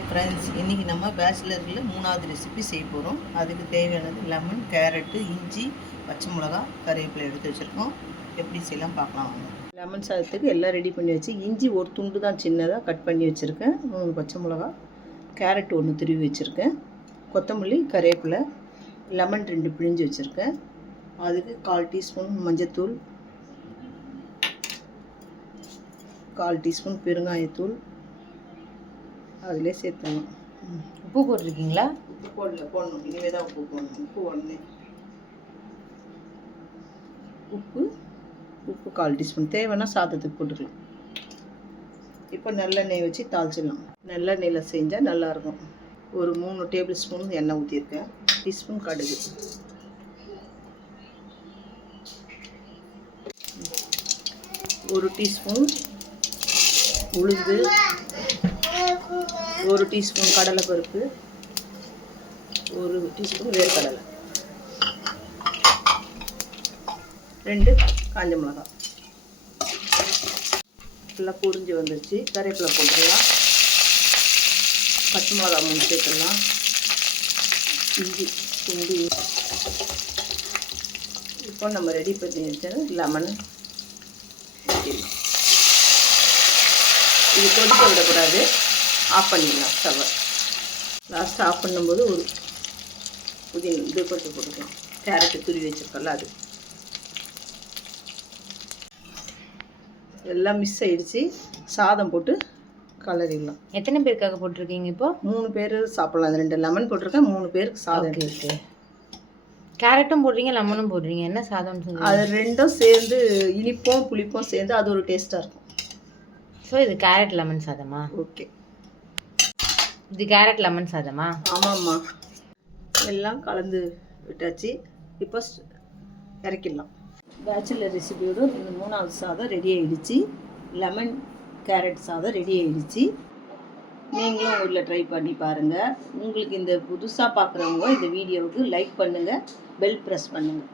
Hi friends, இன்றைக்கி நம்ம பேச்சுலரில் 3வது ரெசிபி செய்ய போகிறோம். அதுக்கு தேவையானது லெமன், கேரட்டு, இஞ்சி, பச்சை மிளகா, கருவேப்பிலை எடுத்து வச்சுருக்கோம். எப்படி செய்யலாம் பார்க்கலாம் வாங்க. லெமன் சாதத்துக்கு எல்லாம் ரெடி பண்ணி வச்சு, இஞ்சி ஒரு துண்டு தான் சின்னதாக கட் பண்ணி வச்சுருக்கேன். 3 பச்சை மிளகா, கேரட் 1 துருவி வச்சுருக்கேன், கொத்தமல்லி, கருவேப்பிலை, லெமன் 2 பிழிஞ்சு வச்சுருக்கேன். அதுக்கு 1/4 டீஸ்பூன் மஞ்சத்தூள், 1/4 டீஸ்பூன் பெருங்காயத்தூள் அதிலே சேர்த்துணும். உப்பு போட்டிருக்கீங்களா? உப்பு போடணும். இனிமேல் தான் உப்பு போடணும். உப்பு உடனே உப்பு 1/4 டீஸ்பூன் தேவைன்னா சாதத்துக்கு போட்டுக்கலாம். இப்போ நல்லெண்ணெய் வச்சு தாளிச்சிடலாம். நல்லெண்ணெயில் செஞ்சால் நல்லாயிருக்கும். ஒரு 3 டேபிள் ஸ்பூன் எண்ணெய் ஊற்றிருக்கேன். டீஸ்பூன் கடுகு, 1 டீஸ்பூன் உளுந்து, 1 டீஸ்பூன் கடலைப்பருப்பு, 1 டீஸ்பூன் வேர்க்கடலை, 2 காஞ்ச மிளகாய். ஃபுல்லாக பொரிஞ்சு வந்துருச்சு. கருவேப்பிலை போட்டுடலாம். பச்சை மிளகாய் 3 சேர்த்துடலாம். இஞ்சி துண்டு. இப்போ நம்ம ரெடி பண்ணி வச்சது லெமன் ஊற்றிடலாம். இது கொதிக்க விடக்கூடாது. ஆஃப் பண்ணிடலாம் ஸ்டவ்வை. லாஸ்ட்டு ஆஃப் பண்ணும்போது ஒரு புதினா இது கொஞ்சம் போட்டுக்கலாம். கேரட்டு துருவி வச்சுருக்கோம்ல அது எல்லாம் மிஸ் ஆகிடுச்சு. சாதம் போட்டு கலரிடலாம். எத்தனை பேருக்காக போட்டிருக்கீங்க? இப்போ 3 பேர் சாப்பிட்லாம். 2 லெமன் போட்டிருக்கேன். 3 பேருக்கு சாதம். ஓகே. கேரட்டும் போடுறீங்க, லெமனும் போடுறீங்க. என்ன சாதம்னு சொல்லுங்கள். அது ரெண்டும் சேர்ந்து இனிப்பும் புளிப்பும் சேர்ந்து அது ஒரு டேஸ்ட்டாக இருக்கும். ஸோ இது கேரட் லெமன் சாதமா? ஓகே, இது கேரட் லெமன் சாதமா? ஆமாம்மா. எல்லாம் கலந்து விட்டாச்சு. இப்போ இறக்கிடலாம். பேச்சுலர் ரெசிபியோடு இந்த 3வது சாதம் ரெடி ஆகிடுச்சு. லெமன் கேரட் சாதம் ரெடி ஆகிடுச்சு. நீங்களும் ஊரில் ட்ரை பண்ணி பாருங்கள். உங்களுக்கு இந்த புதுசாக பார்க்குறவங்க இந்த வீடியோவுக்கு லைக் பண்ணுங்கள், பெல் ப்ரெஸ் பண்ணுங்கள்.